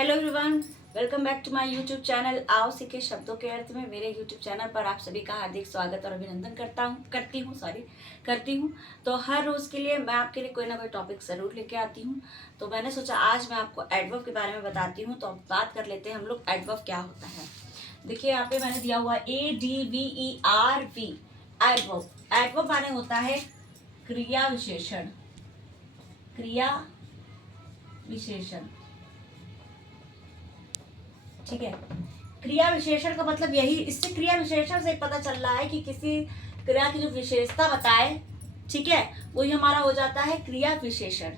Hello everyone, welcome back to my YouTube channel आओ सीखे शब्दों के अर्थ में। मेरे यूट्यूब चैनल पर आप सभी का हार्दिक स्वागत और अभिनंदन करती हूँ। तो हर रोज़ के लिए मैं आपके लिए कोई ना कोई टॉपिक ज़रूर लेके आती हूँ। तो मैंने सोचा आज मैं आपको एडवर्ब के बारे में बताती हूँ। तो अब बात कर लेते हैं हम लोग एडवर्ब क्या होता है। देखिए यहाँ पे मैंने दिया हुआ ADVERB एडवर्ब। एडवर्ब माने होता है क्रिया विशेषण। क्रिया विशेषण, ठीक है। क्रिया विशेषण का मतलब यही, इससे क्रिया विशेषण से पता चल रहा है कि किसी क्रिया की जो विशेषता बताए, ठीक है, वही हमारा हो जाता है क्रिया विशेषण।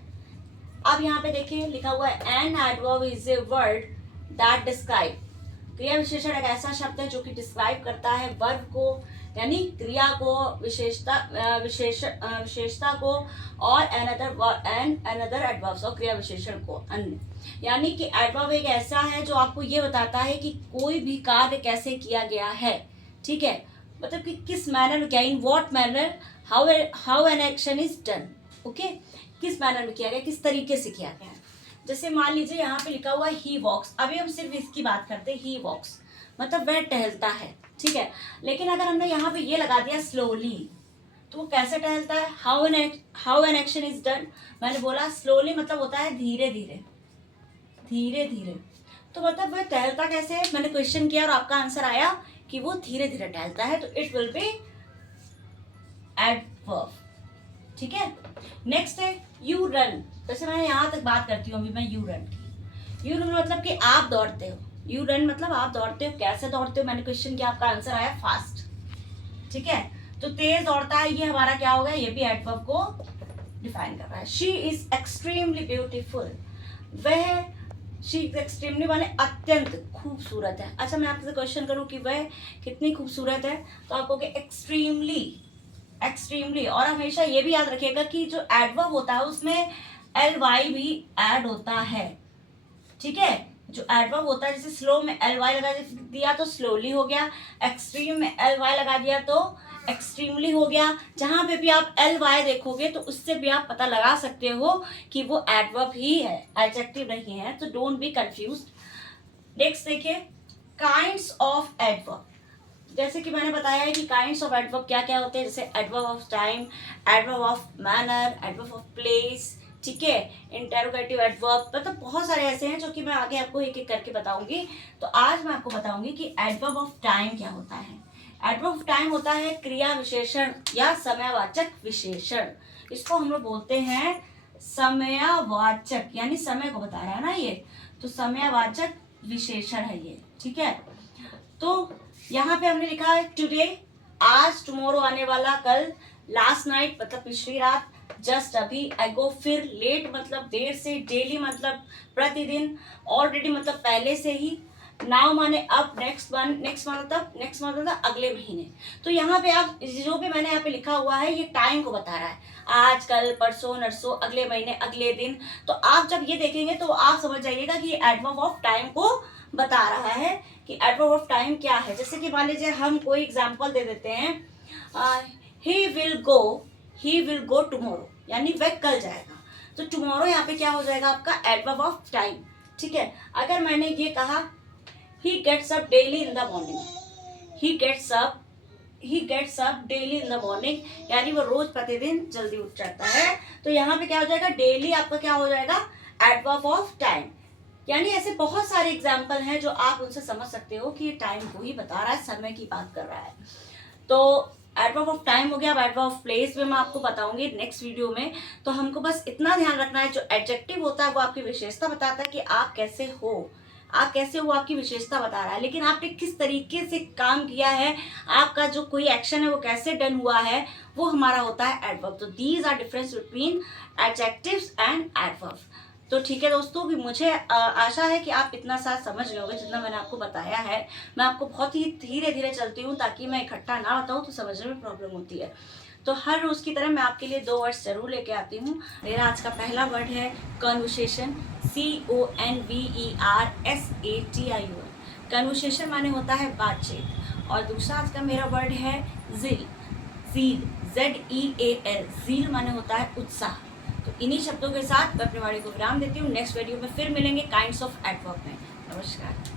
अब यहाँ पे देखिए लिखा हुआ है an adverb is a word that describe. क्रिया विशेषण एक ऐसा शब्द है जो कि डिस्क्राइब करता है वर्ब को, यानी क्रिया को, विशेषता को, और अनदर एडवर्ब्स और क्रिया विशेषण को, अन्य। यानी कि एडवर्ब एक ऐसा है जो आपको ये बताता है कि कोई भी कार्य कैसे किया गया है, ठीक है, मतलब कि किस मैनर में किया, in what manner, how an action is done, okay, किस मैनर में किया गया, किस तरीके से किया गया है। जैसे मान लीजिए यहाँ पे लिखा हुआ है ही वॉक्स। अभी हम सिर्फ इसकी बात करते हैं, ही वॉक्स मतलब वह टहलता है, ठीक है। लेकिन अगर हमने यहाँ पे ये लगा दिया स्लोली, तो वो कैसे टहलता है, how an action is done. मैंने बोला स्लोली मतलब होता है धीरे धीरे, धीरे धीरे। तो मतलब वह टहलता कैसे है, मैंने क्वेश्चन किया और आपका आंसर आया कि वो धीरे धीरे टहलता है, तो इट विल बी एडवर्ब, ठीक है। नेक्स्ट है यू रन। जैसे मैं यहाँ तक बात करती हूँ अभी मैं यू रन की। यू रन मतलब कि आप दौड़ते हो। यू रन मतलब आप दौड़ते हो, कैसे दौड़ते हो, मैंने क्वेश्चन किया, आपका आंसर आया फास्ट, ठीक है। तो तेज दौड़ता है, ये हमारा क्या होगा, ये भी एडवर्ब को डिफाइन कर रहा है। She is extremely beautiful. वह, शी इज एक्सट्रीमली माने अत्यंत खूबसूरत है। अच्छा मैं आपसे क्वेश्चन करूँ कि वह कितनी खूबसूरत है, तो आप कहोगे एक्सट्रीमली, एक्सट्रीमली। और हमेशा ये भी याद रखिएगा कि जो एडवर्ब होता है उसमें ly भी ऐड होता है, ठीक है। जो एडवर्ब होता है, जैसे स्लो में ly लगा दिया तो स्लोली हो गया, एक्सट्रीम में ly लगा दिया तो एक्सट्रीमली हो गया। जहां पे भी आप ly देखोगे तो उससे भी आप पता लगा सकते हो कि वो एडवर्ब ही है, एडजेक्टिव नहीं है, तो डोंट बी कंफ्यूज्ड। नेक्स्ट देखिए काइंड्स ऑफ एडवर्ब। जैसे कि मैंने बताया है कि काइंड्स ऑफ एडवर्ब क्या क्या होते हैं, जैसे adverb of time, adverb of manner, adverb of place, ठीक है, इंटेरोगेटिव एडवर्ब, मतलब बहुत सारे ऐसे हैं जो कि मैं आगे आपको एक एक करके बताऊंगी। तो आज मैं आपको बताऊंगी कि एडवर्ब ऑफ टाइम क्या होता है। एडवर्ब ऑफ टाइम होता है क्रिया विशेषण या समयवाचक विशेषण। इसको हम लोग बोलते हैं समयवाचक, यानी समय को बता रहा है ना ये, तो समयवाचक विशेषण है ये, ठीक है। तो यहाँ पे हमने लिखा है टुडे, आज, टुमारो आने वाला, कल, लास्ट नाइट मतलब पिछली रात, जस्ट अभी, एगो फिर, लेट मतलब देर से, डेली मतलब प्रतिदिन, ऑलरेडी मतलब पहले से ही, नाउ माने अब, नेक्स्ट मतलब अगले महीने। तो यहाँ पे आप जो भी मैंने यहाँ पे लिखा हुआ है ये टाइम को बता रहा है, आज, कल, परसों, नरसों, अगले महीने, अगले दिन। तो आप जब ये देखेंगे तो आप समझ जाइएगा कि ये एडवर्ब ऑफ टाइम को बता रहा है कि एडवर्ब ऑफ टाइम क्या है। जैसे कि मान लीजिए हम कोई एग्जांपल दे देते हैं, ही विल गो टुमारो, यानी वह कल जाएगा। तो टुमारो यहाँ पे क्या हो जाएगा आपका एडवर्ब ऑफ टाइम, ठीक है। अगर मैंने ये कहा he gets up daily in the morning, he gets up daily in the morning, यानी वो रोज प्रतिदिन जल्दी उठ जाता है। तो यहाँ पे क्या हो जाएगा, डेली आपका क्या हो जाएगा एडवर्ब ऑफ टाइम। यानी ऐसे बहुत सारे एग्जाम्पल हैं जो आप उनसे समझ सकते हो कि ये टाइम को ही बता रहा है, समय की बात कर रहा है। तो एडवर्ब ऑफ टाइम हो गया। अब एडवर्ब ऑफ प्लेस में मैं आपको बताऊंगी नेक्स्ट वीडियो में। तो हमको बस इतना ध्यान रखना है, जो एडजेक्टिव होता है वो आपकी विशेषता बताता है कि आप कैसे हो, वो आपकी विशेषता बता रहा है। लेकिन आपने किस तरीके से काम किया है, आपका जो कोई एक्शन है वो कैसे डन हुआ है, वो हमारा होता है एडवर्ब। तो these are difference between adjectives and adverb. तो ठीक है दोस्तों, भी मुझे आशा है कि आप इतना सा समझ गए होंगे जितना मैंने आपको बताया है। मैं आपको बहुत ही धीरे धीरे चलती हूँ ताकि मैं इकट्ठा ना बताऊँ तो समझने में प्रॉब्लम होती है। तो हर रोज़ की तरह मैं आपके लिए 2 वर्ड्स जरूर लेके आती हूँ। मेरा आज का पहला वर्ड है कन्वर्सेशन, CONVERSATION। कन्वर्सेशन माने होता है बातचीत। और दूसरा आज का मेरा वर्ड है ज़ील, ZEAL, ZEAL माने होता है उत्साह। तो इन्हीं शब्दों के साथ मैं अपनी वाणी को विराम देती हूँ। नेक्स्ट वीडियो में फिर मिलेंगे काइंड्स ऑफ एट वर्क में। नमस्कार।